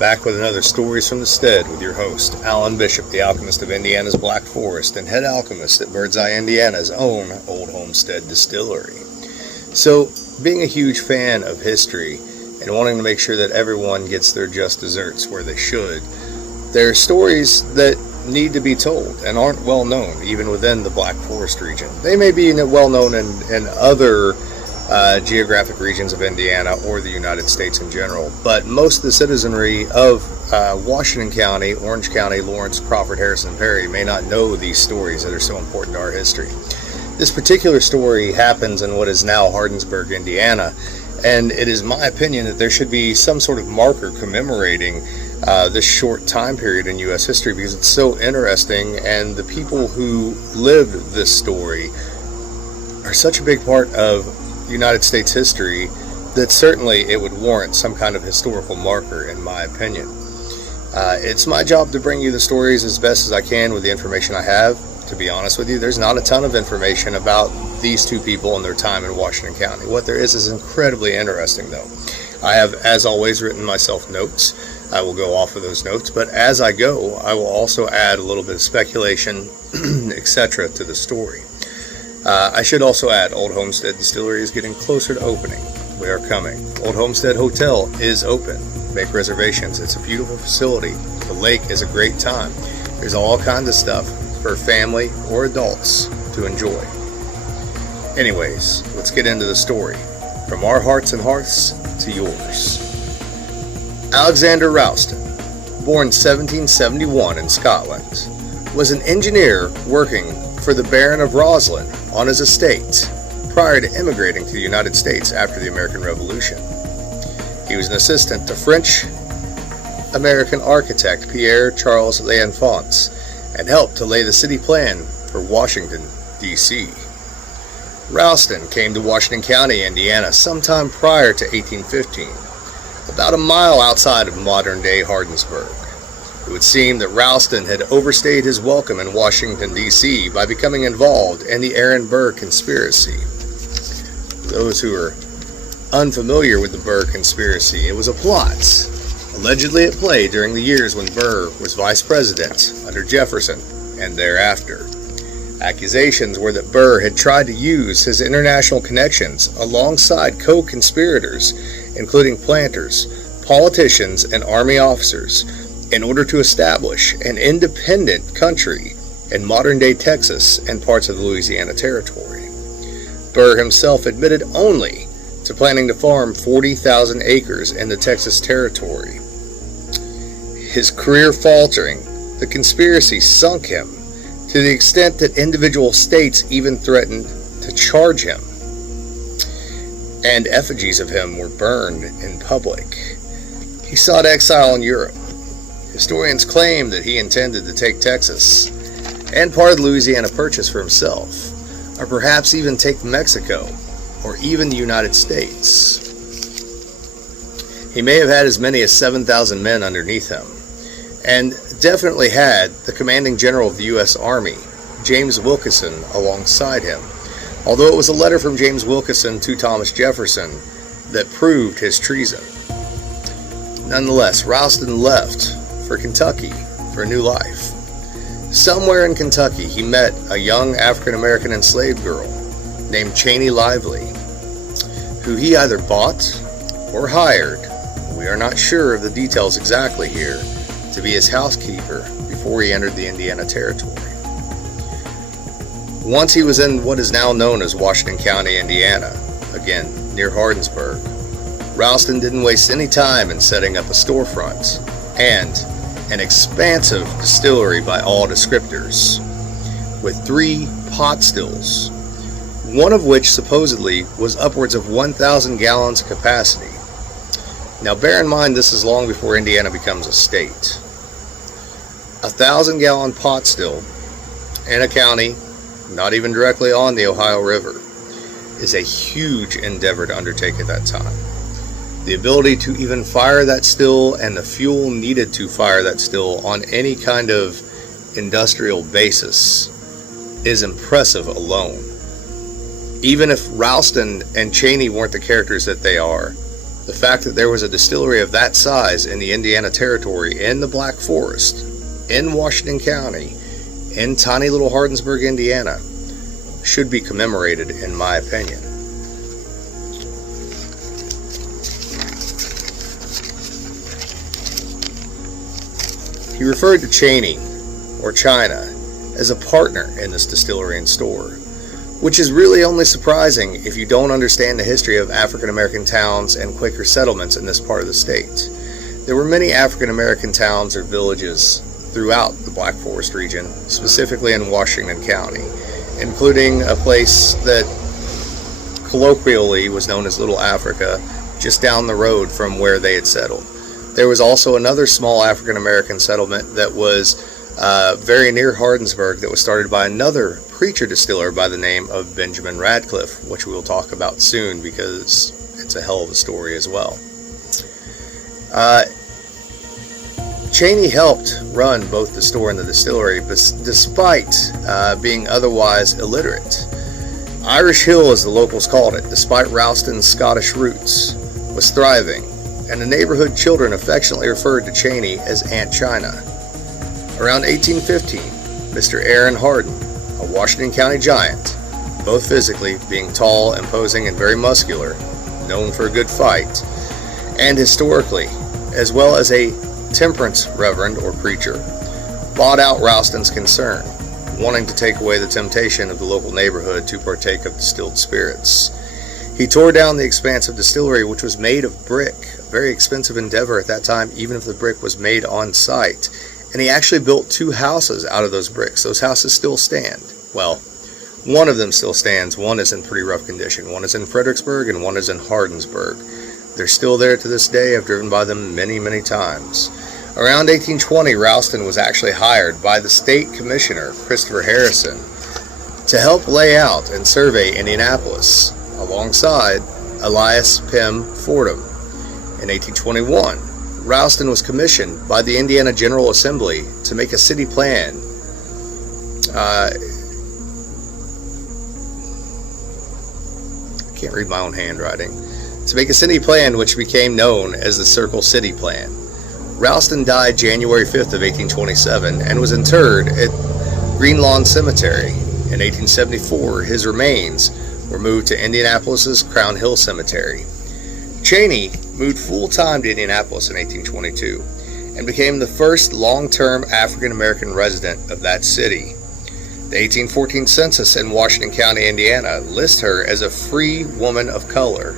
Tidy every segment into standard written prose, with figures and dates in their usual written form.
Back with another Stories from the Stead with your host, Alan Bishop, the alchemist of Indiana's Black Forest and head alchemist at Birdseye, Indiana's own Old Homestead Distillery. So, being a huge fan of history and wanting to make sure that everyone gets their just desserts where they should, there are stories that need to be told and aren't well known even within the Black Forest region. They may be well known in other geographic regions of Indiana or the United States in general, but most of the citizenry of Washington County, Orange County, Lawrence, Crawford, Harrison, and Perry may not know these stories that are so important to our history. This particular story happens in what is now Hardinsburg, Indiana, and it is my opinion that there should be some sort of marker commemorating this short time period in U.S. history because it's so interesting, and the people who lived this story are such a big part of United States history that certainly it would warrant some kind of historical marker, in my opinion. It's my job to bring you the stories as best as I can with the information I have. To be honest with you, there's not a ton of information about these two people and their time in Washington County. What there is incredibly interesting, though. I have, as always, written myself notes. I will go off of those notes, but as I go, I will also add a little bit of speculation, etc. to the story. I should also add, Old Homestead Distillery is getting closer to opening. We are coming. Old Homestead Hotel is open. Make reservations. It's a beautiful facility. The lake is a great time. There's all kinds of stuff for family or adults to enjoy. Anyways, let's get into the story. From our hearts and hearths to yours. Alexander Ralston, born 1771 in Scotland, was an engineer working for the Baron of Ralston on his estate prior to immigrating to the United States after the American Revolution. He was an assistant to French-American architect Pierre Charles L'Enfant and helped to lay the city plan for Washington, D.C. Ralston came to Washington County, Indiana sometime prior to 1815, about a mile outside of modern-day Hardinsburg. It would seem that Ralston had overstayed his welcome in Washington, D.C. by becoming involved in the Aaron Burr conspiracy. Those who are unfamiliar with the Burr conspiracy, it was a plot allegedly at play during the years when Burr was vice president under Jefferson and thereafter. Accusations were that Burr had tried to use his international connections alongside co-conspirators, including planters, politicians, and army officers, in order to establish an independent country in modern-day Texas and parts of the Louisiana Territory. Burr himself admitted only to planning to farm 40,000 acres in the Texas Territory. His career faltering, the conspiracy sunk him to the extent that individual states even threatened to charge him, and effigies of him were burned in public. He sought exile in Europe. Historians claim that he intended to take Texas and part of the Louisiana Purchase for himself, or perhaps even take Mexico, or even the United States. He may have had as many as 7,000 men underneath him, and definitely had the commanding general of the U.S. Army, James Wilkinson, alongside him, although it was a letter from James Wilkinson to Thomas Jefferson that proved his treason. Nonetheless, Ralston left for Kentucky for a new life. Somewhere in Kentucky, he met a young African-American enslaved girl named Cheney Lively, who he either bought or hired, we are not sure of the details exactly here, to be his housekeeper before he entered the Indiana Territory. Once he was in what is now known as Washington County, Indiana, again, near Hardinsburg, Ralston didn't waste any time in setting up a storefront and an expansive distillery by all descriptors, with 3 pot stills, one of which supposedly was upwards of 1,000 gallons capacity. Now bear in mind this is long before Indiana becomes a state. 1,000-gallon pot still in a county not even directly on the Ohio River is a huge endeavor to undertake at that time. The ability to even fire that still and the fuel needed to fire that still on any kind of industrial basis is impressive alone. Even if Ralston and Cheney weren't the characters that they are, The fact that there was a distillery of that size in the Indiana Territory, in the Black Forest, in Washington County, in tiny little Hardinsburg, Indiana, should be commemorated, in my opinion. He referred to Cheney, or China, as a partner in this distillery and store, which is really only surprising if you don't understand the history of African American towns and Quaker settlements in this part of the state. There were many African American towns or villages throughout the Black Forest region, specifically in Washington County, including a place that colloquially was known as Little Africa, just down the road from where they had settled. There was also another small African American settlement that was very near Hardinsburg that was started by another preacher distiller by the name of Benjamin Radcliffe, which we will talk about soon because it's a hell of a story as well. Cheney helped run both the store and the distillery, despite being otherwise illiterate. Irish Hill, as the locals called it, despite Ralston's Scottish roots, was thriving, and the neighborhood children affectionately referred to Cheney as Aunt China. Around 1815, Mr. Aaron Hardin, a Washington County giant, both physically being tall, imposing, and very muscular, known for a good fight, and historically, as well as a temperance reverend or preacher, bought out Ralston's concern, wanting to take away the temptation of the local neighborhood to partake of distilled spirits. He tore down the expansive distillery, which was made of brick, a very expensive endeavor at that time, even if the brick was made on site. And he actually built 2 houses out of those bricks. Those houses still stand. Well, one of them still stands. One is in pretty rough condition. One is in Fredericksburg and one is in Hardinsburg. They're still there to this day. I've driven by them many, many times. Around 1820, Ralston was actually hired by the state commissioner, Christopher Harrison, to help lay out and survey Indianapolis alongside Elias Pym Fordham. In 1821, Ralston was commissioned by the Indiana General Assembly to make a city plan. I can't read my own handwriting. To make a city plan which became known as the Circle City Plan. Ralston died January 5th of 1827 and was interred at Green Lawn Cemetery. In 1874, his remains were moved to Indianapolis's Crown Hill Cemetery. Cheney moved full-time to Indianapolis in 1822 and became the first long-term African-American resident of that city. The 1814 census in Washington County, Indiana, lists her as a free woman of color,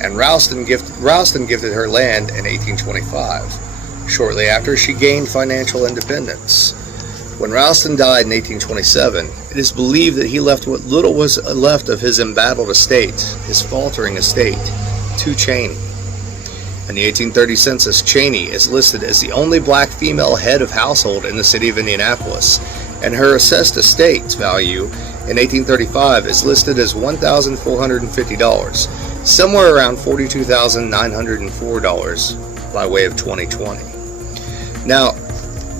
and Ralston gifted her land in 1825. Shortly after, she gained financial independence. When Ralston died in 1827, it is believed that he left what little was left of his embattled estate, his faltering estate, to Cheney. In the 1830 census, Cheney is listed as the only black female head of household in the city of Indianapolis, and her assessed estate value in 1835 is listed as $1,450, somewhere around $42,904 by way of 2020. Now,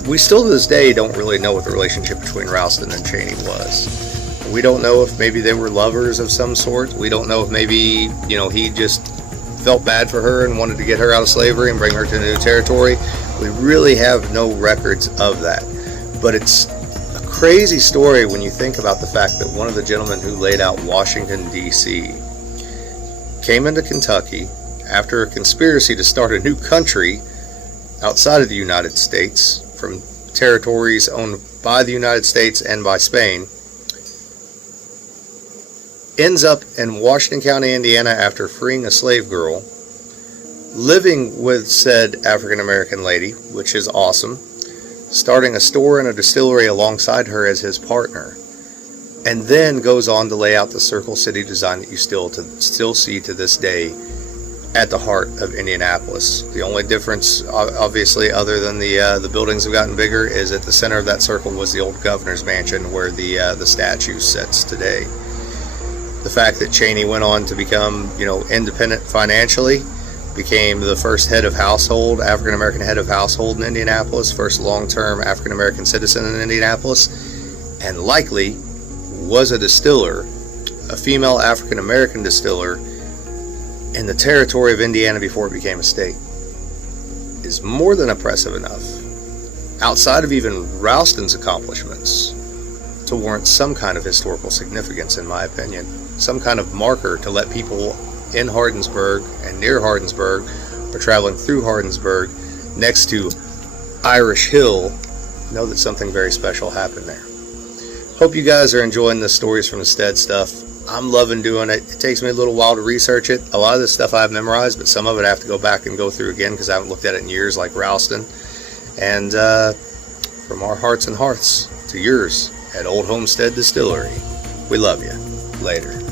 we still to this day don't really know what the relationship between Ralston and Cheney was. We don't know if maybe they were lovers of some sort. We don't know if maybe, he just felt bad for her and wanted to get her out of slavery and bring her to new territory. We really have no records of that. But it's a crazy story when you think about the fact that one of the gentlemen who laid out Washington, D.C. came into Kentucky after a conspiracy to start a new country outside of the United States from territories owned by the United States and by Spain, ends up in Washington County, Indiana after freeing a slave girl, living with said African-American lady, which is awesome, starting a store and a distillery alongside her as his partner, and then goes on to lay out the Circle City design that you still see to this day at the heart of Indianapolis. The only difference, obviously, other than the buildings have gotten bigger, is at the center of that circle was the old governor's mansion where the statue sits today. The fact that Cheney went on to become, independent financially, became the first head of household, African-American head of household in Indianapolis, first long-term African-American citizen in Indianapolis, and likely was a distiller, a female African-American distiller, in the territory of Indiana before it became a state is more than impressive enough, outside of even Ralston's accomplishments, to warrant some kind of historical significance, in my opinion. Some kind of marker to let people in Hardinsburg and near Hardinsburg, or traveling through Hardinsburg next to Irish Hill, know that something very special happened there. Hope you guys are enjoying the stories from the Stead stuff. I'm loving doing it. It takes me a little while to research it. A lot of this stuff I've memorized, but some of it I have to go back and go through again because I haven't looked at it in years, like Ralston. And from our hearts and hearths to yours at Old Homestead Distillery, we love you. Later.